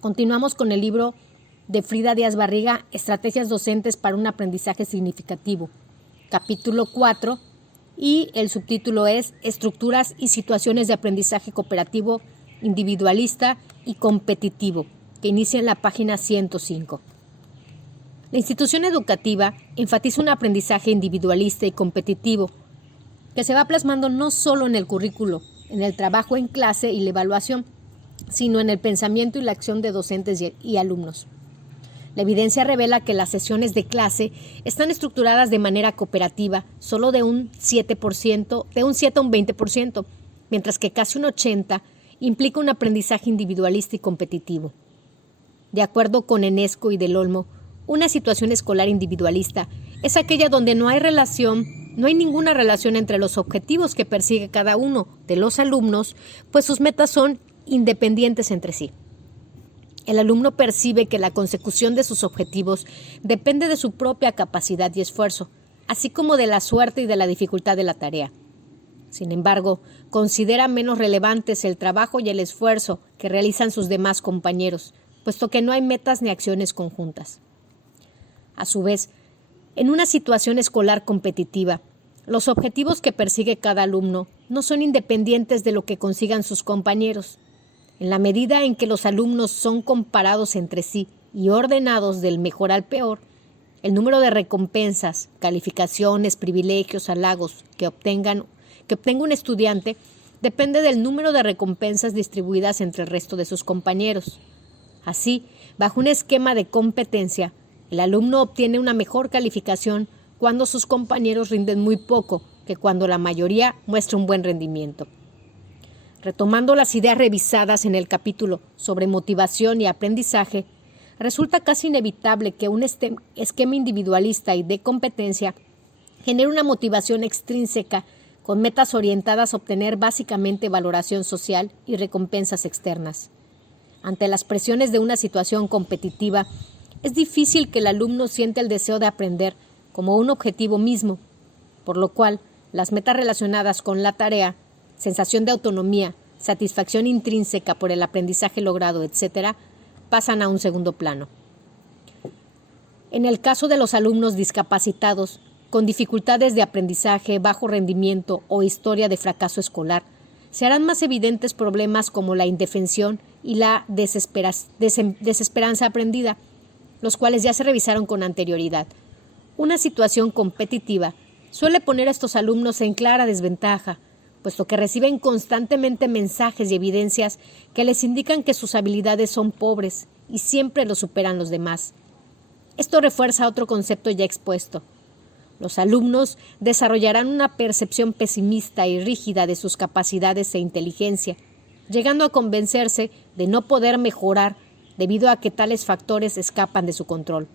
Continuamos con el libro de Frida Díaz Barriga, Estrategias docentes para un aprendizaje significativo, capítulo 4, y el subtítulo es Estructuras y situaciones de aprendizaje cooperativo, individualista y competitivo, que inicia en la página 105. La institución educativa enfatiza un aprendizaje individualista y competitivo, que se va plasmando no solo en el currículo, en el trabajo en clase y la evaluación, sino en el pensamiento y la acción de docentes y alumnos. La evidencia revela que las sesiones de clase están estructuradas de manera cooperativa, solo de un 7 a un 20%, mientras que casi un 80% implica un aprendizaje individualista y competitivo. De acuerdo con Enesco y Del Olmo, una situación escolar individualista es aquella donde no hay ninguna relación entre los objetivos que persigue cada uno de los alumnos, pues sus metas son independientes entre sí. El alumno percibe que la consecución de sus objetivos depende de su propia capacidad y esfuerzo, así como de la suerte y de la dificultad de la tarea. Sin embargo, considera menos relevantes el trabajo y el esfuerzo que realizan sus demás compañeros, puesto que no hay metas ni acciones conjuntas. A su vez, en una situación escolar competitiva, los objetivos que persigue cada alumno no son independientes de lo que consigan sus compañeros. En la medida en que los alumnos son comparados entre sí y ordenados del mejor al peor, el número de recompensas, calificaciones, privilegios, halagos que obtenga un estudiante depende del número de recompensas distribuidas entre el resto de sus compañeros. Así, bajo un esquema de competencia, el alumno obtiene una mejor calificación cuando sus compañeros rinden muy poco que cuando la mayoría muestra un buen rendimiento. Retomando las ideas revisadas en el capítulo sobre motivación y aprendizaje, resulta casi inevitable que un esquema individualista y de competencia genere una motivación extrínseca con metas orientadas a obtener básicamente valoración social y recompensas externas. Ante las presiones de una situación competitiva, es difícil que el alumno sienta el deseo de aprender como un objetivo mismo, por lo cual las metas relacionadas con la tarea, sensación de autonomía, satisfacción intrínseca por el aprendizaje logrado, etc., pasan a un segundo plano. En el caso de los alumnos discapacitados, con dificultades de aprendizaje, bajo rendimiento o historia de fracaso escolar, se harán más evidentes problemas como la indefensión y la desesperanza aprendida, los cuales ya se revisaron con anterioridad. Una situación competitiva suele poner a estos alumnos en clara desventaja, puesto que reciben constantemente mensajes y evidencias que les indican que sus habilidades son pobres y siempre los superan los demás. Esto refuerza otro concepto ya expuesto. Los alumnos desarrollarán una percepción pesimista y rígida de sus capacidades e inteligencia, llegando a convencerse de no poder mejorar debido a que tales factores escapan de su control.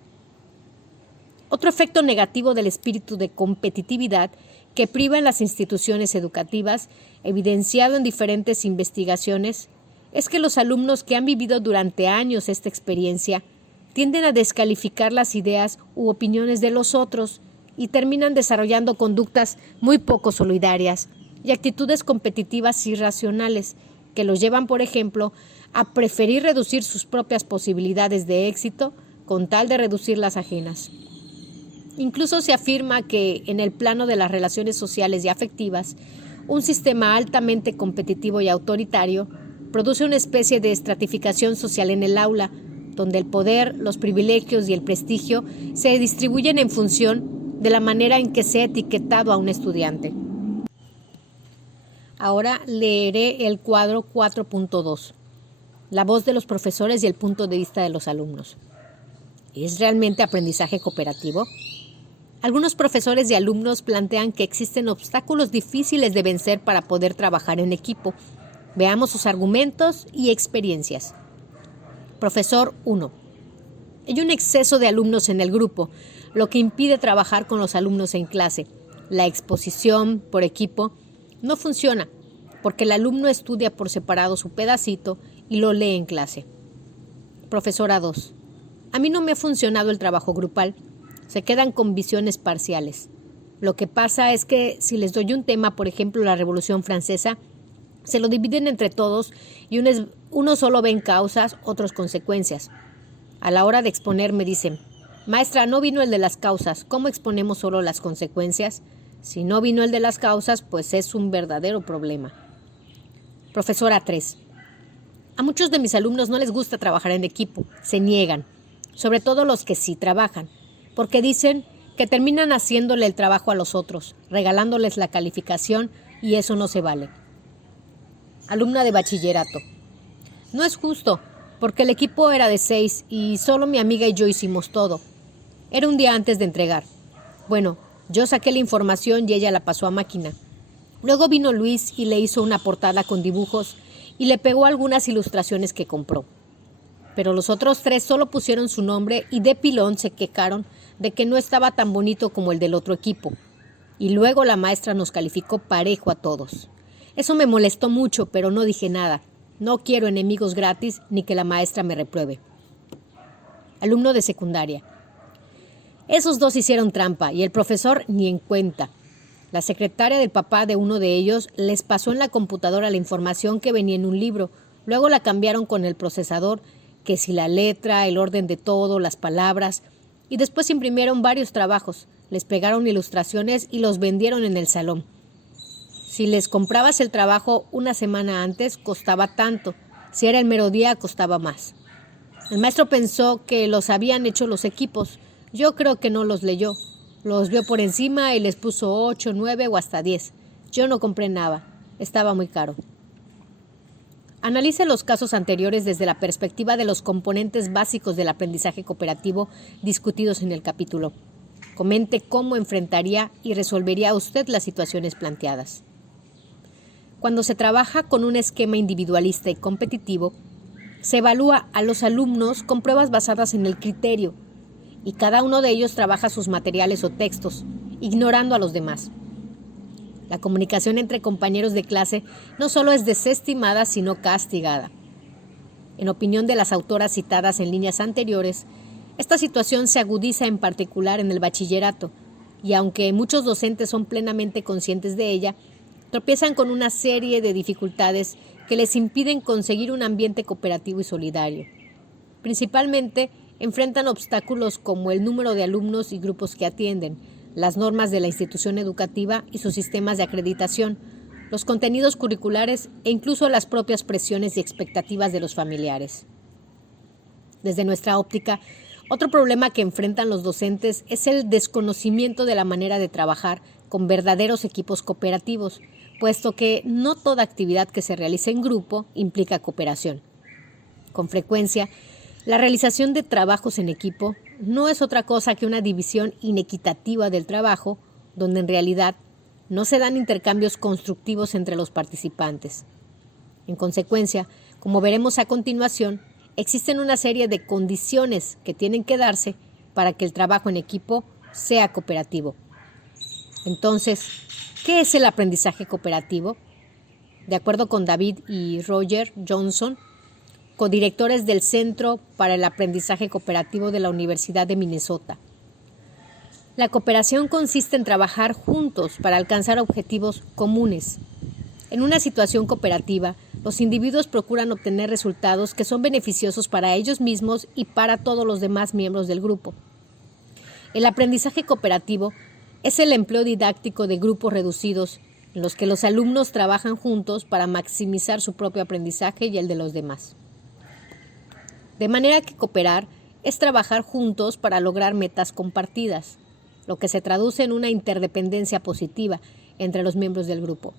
Otro efecto negativo del espíritu de competitividad que priva en las instituciones educativas, evidenciado en diferentes investigaciones, es que los alumnos que han vivido durante años esta experiencia tienden a descalificar las ideas u opiniones de los otros y terminan desarrollando conductas muy poco solidarias y actitudes competitivas irracionales que los llevan, por ejemplo, a preferir reducir sus propias posibilidades de éxito con tal de reducir las ajenas. Incluso se afirma que, en el plano de las relaciones sociales y afectivas, un sistema altamente competitivo y autoritario produce una especie de estratificación social en el aula, donde el poder, los privilegios y el prestigio se distribuyen en función de la manera en que se ha etiquetado a un estudiante. Ahora leeré el cuadro 4.2, la voz de los profesores y el punto de vista de los alumnos. ¿Es realmente aprendizaje cooperativo? Algunos profesores y alumnos plantean que existen obstáculos difíciles de vencer para poder trabajar en equipo. Veamos sus argumentos y experiencias. Profesor 1. Hay un exceso de alumnos en el grupo, lo que impide trabajar con los alumnos en clase. La exposición por equipo no funciona porque el alumno estudia por separado su pedacito y lo lee en clase. Profesora 2. A mí no me ha funcionado el trabajo grupal. Se quedan con visiones parciales. Lo que pasa es que si les doy un tema, por ejemplo, la Revolución Francesa, Se lo dividen entre todos y unos solo ven causas, otros consecuencias. A la hora de exponer me dicen: maestra, no vino el de las causas, ¿cómo exponemos solo las consecuencias? Si no vino el de las causas, pues es un verdadero problema. Profesora 3. A muchos de mis alumnos no les gusta trabajar en equipo, se niegan, sobre todo los que sí trabajan, porque dicen que terminan haciéndole el trabajo a los otros, regalándoles la calificación, y eso no se vale. Alumna de bachillerato. No es justo, porque el equipo era de 6 y solo mi amiga y yo hicimos todo. Era un día antes de entregar. Bueno, yo saqué la información y ella la pasó a máquina. Luego vino Luis y le hizo una portada con dibujos y le pegó algunas ilustraciones que compró. Pero los otros 3 solo pusieron su nombre y de pilón se quejaron de que no estaba tan bonito como el del otro equipo. Y luego la maestra nos calificó parejo a todos. Eso me molestó mucho, pero no dije nada. No quiero enemigos gratis ni que la maestra me repruebe. Alumno de secundaria. Esos 2 hicieron trampa y el profesor ni en cuenta. La secretaria del papá de uno de ellos les pasó en la computadora la información que venía en un libro. Luego la cambiaron con el procesador, que si la letra, el orden de todo, las palabras. Y después imprimieron varios trabajos. Les pegaron ilustraciones y los vendieron en el salón. Si les comprabas el trabajo una semana antes, costaba tanto. Si era el mero día, costaba más. El maestro pensó que los habían hecho los equipos. Yo creo que no los leyó. Los vio por encima y les puso 8, 9 o hasta 10. Yo no compré nada. Estaba muy caro. Analice los casos anteriores desde la perspectiva de los componentes básicos del aprendizaje cooperativo discutidos en el capítulo. Comente cómo enfrentaría y resolvería usted las situaciones planteadas. Cuando se trabaja con un esquema individualista y competitivo, se evalúa a los alumnos con pruebas basadas en el criterio, y cada uno de ellos trabaja sus materiales o textos, ignorando a los demás. La comunicación entre compañeros de clase no solo es desestimada, sino castigada. En opinión de las autoras citadas en líneas anteriores, esta situación se agudiza en particular en el bachillerato, y aunque muchos docentes son plenamente conscientes de ella, tropiezan con una serie de dificultades que les impiden conseguir un ambiente cooperativo y solidario. Principalmente, enfrentan obstáculos como el número de alumnos y grupos que atienden, las normas de la institución educativa y sus sistemas de acreditación, los contenidos curriculares e incluso las propias presiones y expectativas de los familiares. Desde nuestra óptica, otro problema que enfrentan los docentes es el desconocimiento de la manera de trabajar con verdaderos equipos cooperativos, puesto que no toda actividad que se realice en grupo implica cooperación. Con frecuencia, la realización de trabajos en equipo no es otra cosa que una división inequitativa del trabajo, donde en realidad no se dan intercambios constructivos entre los participantes. En consecuencia, como veremos a continuación, existen una serie de condiciones que tienen que darse para que el trabajo en equipo sea cooperativo. Entonces, ¿qué es el aprendizaje cooperativo? De acuerdo con David y Roger Johnson, codirectores del Centro para el Aprendizaje Cooperativo de la Universidad de Minnesota. La cooperación consiste en trabajar juntos para alcanzar objetivos comunes. En una situación cooperativa, los individuos procuran obtener resultados que son beneficiosos para ellos mismos y para todos los demás miembros del grupo. El aprendizaje cooperativo es el empleo didáctico de grupos reducidos, en los que los alumnos trabajan juntos para maximizar su propio aprendizaje y el de los demás. De manera que cooperar es trabajar juntos para lograr metas compartidas, lo que se traduce en una interdependencia positiva entre los miembros del grupo.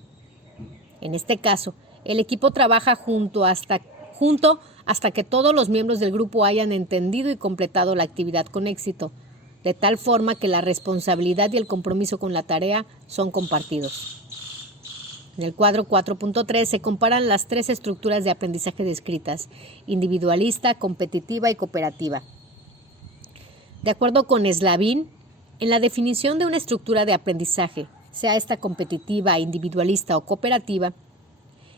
En este caso, el equipo trabaja junto hasta que todos los miembros del grupo hayan entendido y completado la actividad con éxito, de tal forma que la responsabilidad y el compromiso con la tarea son compartidos. En el cuadro 4.3 se comparan las 3 estructuras de aprendizaje descritas: individualista, competitiva y cooperativa. De acuerdo con Slavin, en la definición de una estructura de aprendizaje, sea esta competitiva, individualista o cooperativa,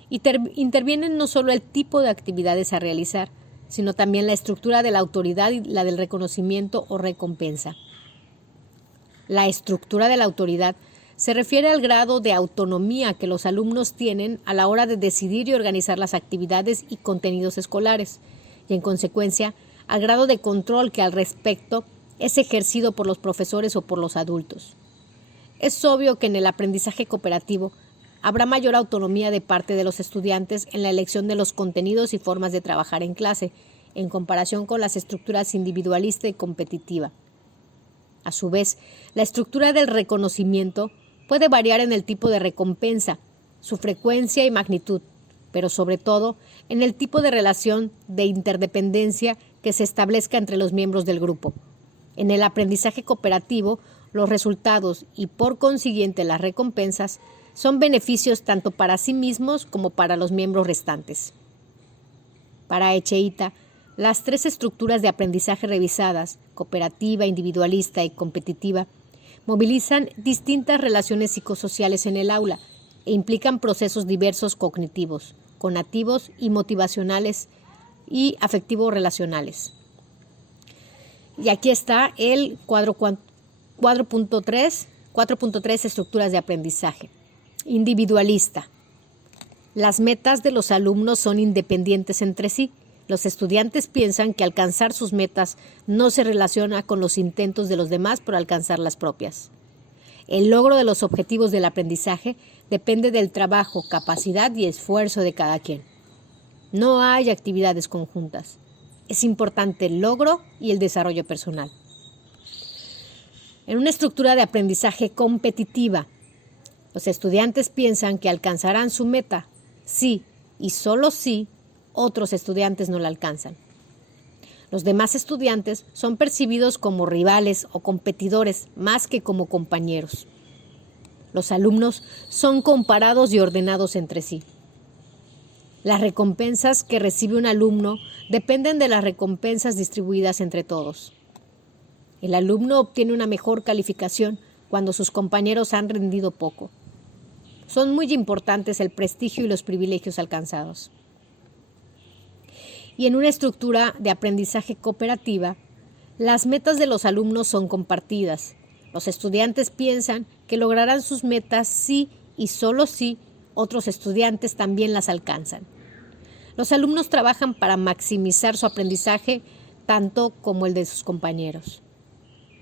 intervienen no solo el tipo de actividades a realizar, sino también la estructura de la autoridad y la del reconocimiento o recompensa. La estructura de la autoridad se refiere al grado de autonomía que los alumnos tienen a la hora de decidir y organizar las actividades y contenidos escolares, y en consecuencia al grado de control que al respecto es ejercido por los profesores o por los adultos. Es obvio que en el aprendizaje cooperativo habrá mayor autonomía de parte de los estudiantes en la elección de los contenidos y formas de trabajar en clase, en comparación con las estructuras individualista y competitiva. A su vez, la estructura del reconocimiento puede variar en el tipo de recompensa, su frecuencia y magnitud, pero sobre todo en el tipo de relación de interdependencia que se establezca entre los miembros del grupo. En el aprendizaje cooperativo, los resultados y por consiguiente las recompensas son beneficios tanto para sí mismos como para los miembros restantes. Para Echeita, las 3 estructuras de aprendizaje revisadas, cooperativa, individualista y competitiva, movilizan distintas relaciones psicosociales en el aula e implican procesos diversos cognitivos, conativos y motivacionales y afectivo-relacionales. Y aquí está el 4.3 estructuras de aprendizaje. Individualista. Las metas de los alumnos son independientes entre sí. Los estudiantes piensan que alcanzar sus metas no se relaciona con los intentos de los demás por alcanzar las propias. El logro de los objetivos del aprendizaje depende del trabajo, capacidad y esfuerzo de cada quien. No hay actividades conjuntas. Es importante el logro y el desarrollo personal. En una estructura de aprendizaje competitiva, los estudiantes piensan que alcanzarán su meta si y solo si otros estudiantes no la alcanzan. Los demás estudiantes son percibidos como rivales o competidores más que como compañeros. Los alumnos son comparados y ordenados entre sí. Las recompensas que recibe un alumno dependen de las recompensas distribuidas entre todos. El alumno obtiene una mejor calificación cuando sus compañeros han rendido poco. Son muy importantes el prestigio y los privilegios alcanzados. Y en una estructura de aprendizaje cooperativa, las metas de los alumnos son compartidas. Los estudiantes piensan que lograrán sus metas si y solo si otros estudiantes también las alcanzan. Los alumnos trabajan para maximizar su aprendizaje tanto como el de sus compañeros.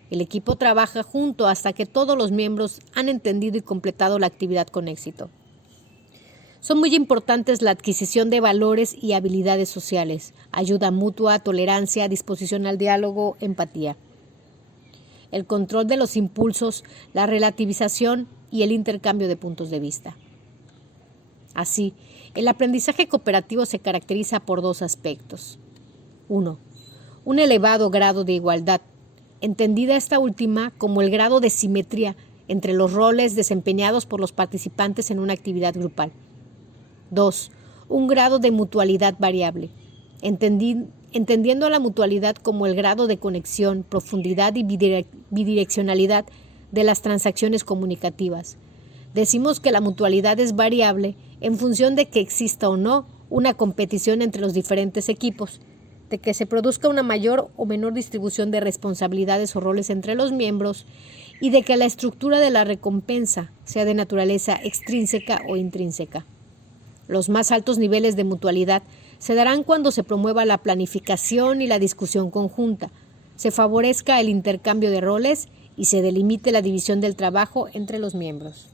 El equipo trabaja junto hasta que todos los miembros han entendido y completado la actividad con éxito. Son muy importantes la adquisición de valores y habilidades sociales, ayuda mutua, tolerancia, disposición al diálogo, empatía. El control de los impulsos, la relativización y el intercambio de puntos de vista. Así, el aprendizaje cooperativo se caracteriza por 2 aspectos. 1. Un elevado grado de igualdad, entendida esta última como el grado de simetría entre los roles desempeñados por los participantes en una actividad grupal. 2. Un grado de mutualidad variable, entendiendo la mutualidad como el grado de conexión, profundidad y bidireccionalidad de las transacciones comunicativas. Decimos que la mutualidad es variable en función de que exista o no una competición entre los diferentes equipos, de que se produzca una mayor o menor distribución de responsabilidades o roles entre los miembros y de que la estructura de la recompensa sea de naturaleza extrínseca o intrínseca. Los más altos niveles de mutualidad se darán cuando se promueva la planificación y la discusión conjunta, se favorezca el intercambio de roles y se delimite la división del trabajo entre los miembros.